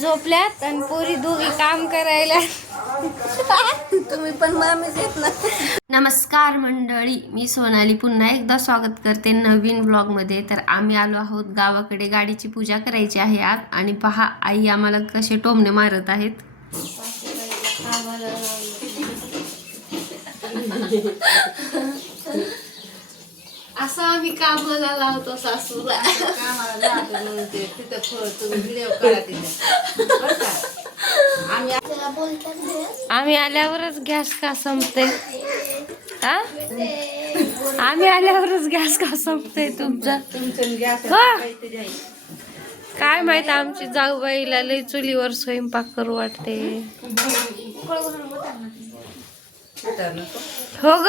झोपल्यात आणि पोरी दोघी काम करायला. तुम्ही पण मामीच येत ना. नमस्कार मंडळी, मी सोनाली पुन्हा एकदा स्वागत करते नवीन व्लॉगमध्ये. तर आम्ही आलो आहोत गावाकडे, गाडीची पूजा करायची आहे आज. आणि पहा आई आम्हाला कसे टोमणे मारत आहेत. असं आम्ही कामाला लावतो सासूला. आम्ही आल्यावरच गॅस का संपते. आम्ही आल्यावरच गॅस का संपते तुमचा. काय माहित, आमची जाऊबाईला लई चुलीवर स्वयंपाक करू वाटते. हो ग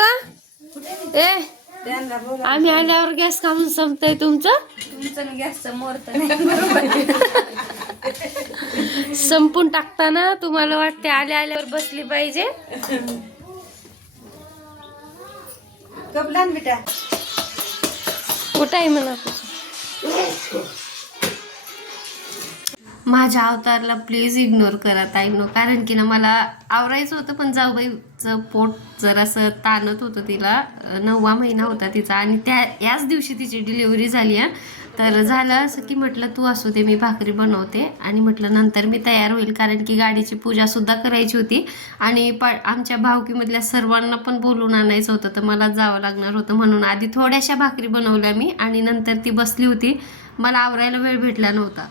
ए, आम्ही आल्यावर गॅस कामून संपतय तुमचं. गॅसचं मोरत संपून टाकताना तुम्हाला वाटते आल्यावर बसली पाहिजे. कपलान बेटा कुठं आहे मला. माझ्या अवतारला प्लीज इग्नोर करा ताईंनो, कारण की ना मला आवरायचं होतं, पण जाऊबाईचं पोट जरासं ताणत होतं. तिला 9वा महिना होता तिचा आणि याच दिवशी तिची डिलिव्हरी झाली आहे. तर झालं असं की म्हटलं तू असू दे, मी भाकरी बनवते आणि म्हटलं नंतर मी तयार होईल, कारण की गाडीची पूजासुद्धा करायची होती आणि आमच्या भावकीमधल्या सर्वांना पण बोलून आणायचं होतं. तर मला जावं लागणार होतं, म्हणून आधी थोड्याशा भाकरी बनवल्या मी आणि नंतर ती बसली होती. मला आवरायला वेळ भेटला नव्हता.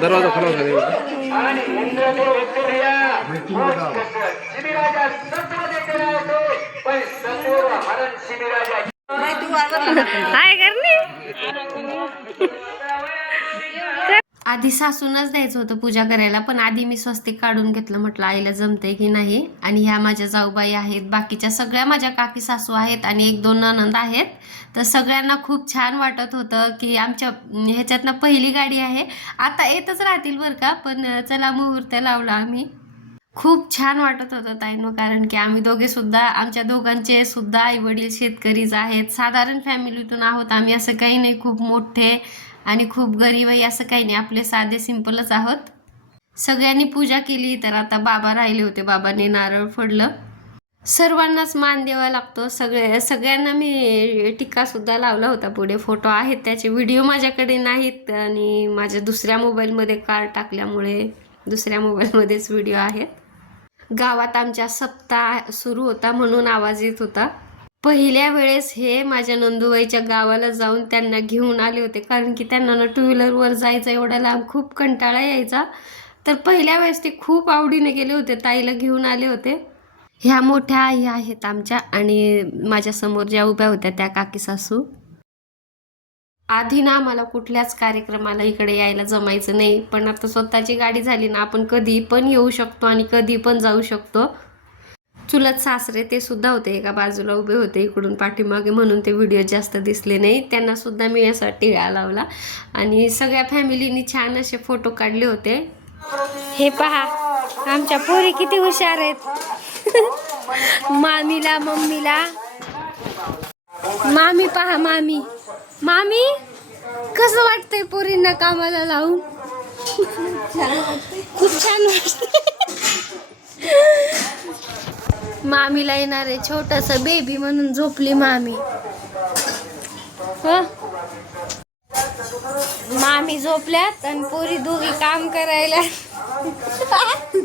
दरवाजा खोला आधी सासूनच द्यायचं होतं पूजा करायला, पण आधी मी स्वस्तिक काढून घेतलं. म्हटलं आईला जमतंय की नाही. आणि ह्या माझ्या जाऊबाई आहेत, बाकीच्या सगळ्या माझ्या काकी सासू आहेत आणि 1-2 नणंद आहेत. तर सगळ्यांना खूप छान वाटत होतं की आमच्या ह्याच्यातनं पहिली गाडी आहे. आता येतच राहतील बरं का, पण चला मुहूर्त लावला आम्ही. खूप छान वाटत होतं ताईंनो, कारण की आम्ही दोघे सुद्धा, आमच्या दोघांचे सुद्धा आई वडील शेतकरीच आहेत. साधारण फॅमिलीतून आहोत आम्ही, असं काही नाही खूप मोठे आणि खूप गरीबही असं काही नाही, आपले साधे सिंपलच आहोत. सगळ्यांनी पूजा केली. तर आता बाबा राहिले होते, बाबांनी नारळ फोडलं. सर्वांनाच मान द्यावा लागतो. सगळ्यांना मी टिक्का सुद्धा लावला होता पुढे. फोटो आहेत त्याचे, व्हिडिओ माझ्याकडे नाहीत आणि माझ्या दुसऱ्या मोबाईलमध्ये कार्ड टाकल्यामुळे दुसऱ्या मोबाईलमध्येच व्हिडिओ आहेत. गावात आमच्या सप्ताह सुरू होता म्हणून आवाज येत होता. पहिल्या वेळेस हे माझ्या नंदुबाईच्या गावाला जाऊन त्यांना घेऊन आले होते, कारण की त्यांना ना 2 व्हीलरवर जायचं एवढ्या लांब खूप कंटाळा यायचा. तर पहिल्या वेळेस ते खूप आवडीने गेले होते, ताईला घेऊन आले होते. ह्या मोठ्या आई आहेत आमच्या आणि माझ्या समोर ज्या उभ्या होत्या त्या काकी सासू. आधी ना आम्हाला कुठल्याच कार्यक्रमाला इकडे यायला जमायचं नाही, पण आता स्वतःची गाडी झाली ना, आपण कधी पण येऊ शकतो आणि कधी पण जाऊ शकतो. चुलत सासरे ते सुद्धा होते, एका बाजूला उभे होते इकडून पाठीमागे, म्हणून ते व्हिडिओ जास्त दिसले नाही. त्यांना सुद्धा मी असा टिळा लावला आणि सगळ्या फॅमिलीनी छान असे फोटो काढले होते. हे पहा आमच्या पोरी किती हुशार आहेत. मामीला मम्मीला, मामी पहा, मामी मामी कसं वाटतंय पोरींना कामाला लावून. खूप छान वाटतंय. मामीला येणार आहे छोटस बेबी म्हणून झोपली मामी. मामी झोपल्यात आणि पोरी दोघी काम करायला.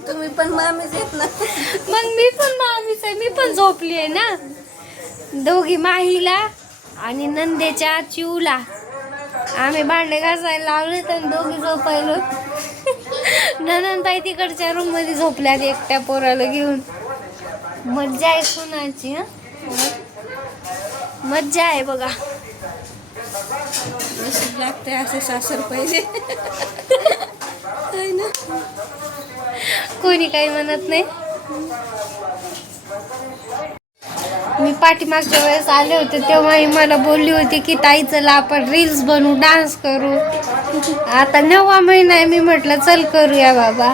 तुम्ही पण मामीच येत ना. मग मी पण मामीच आहे, मी पण झोपली आहे ना. दोघी माहीला आणि नंदेच्या चिवला आम्ही भांडे घासायला लावले तर दोघी झोपायलो. ननंदबाई तिकडच्या रूम मध्ये झोपल्यात एकट्या पोराला घेऊन. मज्जा आहे सोनाची. मज्जा आहे बघा. नशीब लागते असे सासर पाहिजे. कोणी काही म्हणत नाही. मी पाठीमागच्या वेळेस आले होते तेव्हा मला बोलली होती की ताई चला आपण रील्स बनवू, डान्स करू. आता 9वा महिना आहे, मी म्हटलं चल करूया बाबा.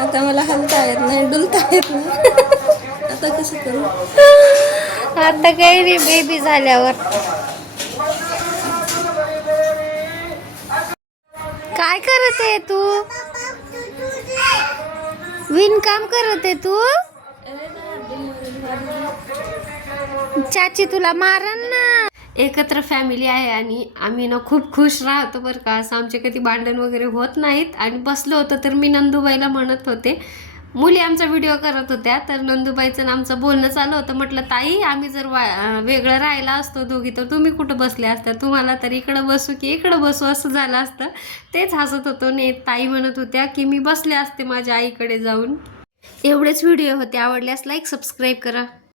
आता मला हलता येत नाही, डुलता येत नाही. आता कसं करू. आता काही नाही बेबी झाल्यावर. काय करत आहे तू? विणकाम करत आहे तू? चाची तुला मारन ना. एकत्र फॅमिली आहे आणि आम्ही ना खूप खुश राहतो बरं का. असं आमचे कधी भांडण वगैरे होत नाहीत. आणि बसलो होतो तर मी नंदूबाईला म्हणत होते, मुली आमचा व्हिडिओ करत होत्या, तर नंदूबाईचं आमचं बोलणं चालू होतं. म्हटलं ताई, आम्ही जर वेगळं राहायला असतो दोघी तर तुम्ही कुठं बसल्या असत्या, तुम्हाला तर इकडं बसू की इकडं बसू असं झालं असतं. तेच हसत होतो. ने ताई म्हणत होत्या की मी बसले असते माझ्या आईकडे जाऊन. एवढेच व्हिडिओ होते. आवडल्यास लाईक सबस्क्राईब करा.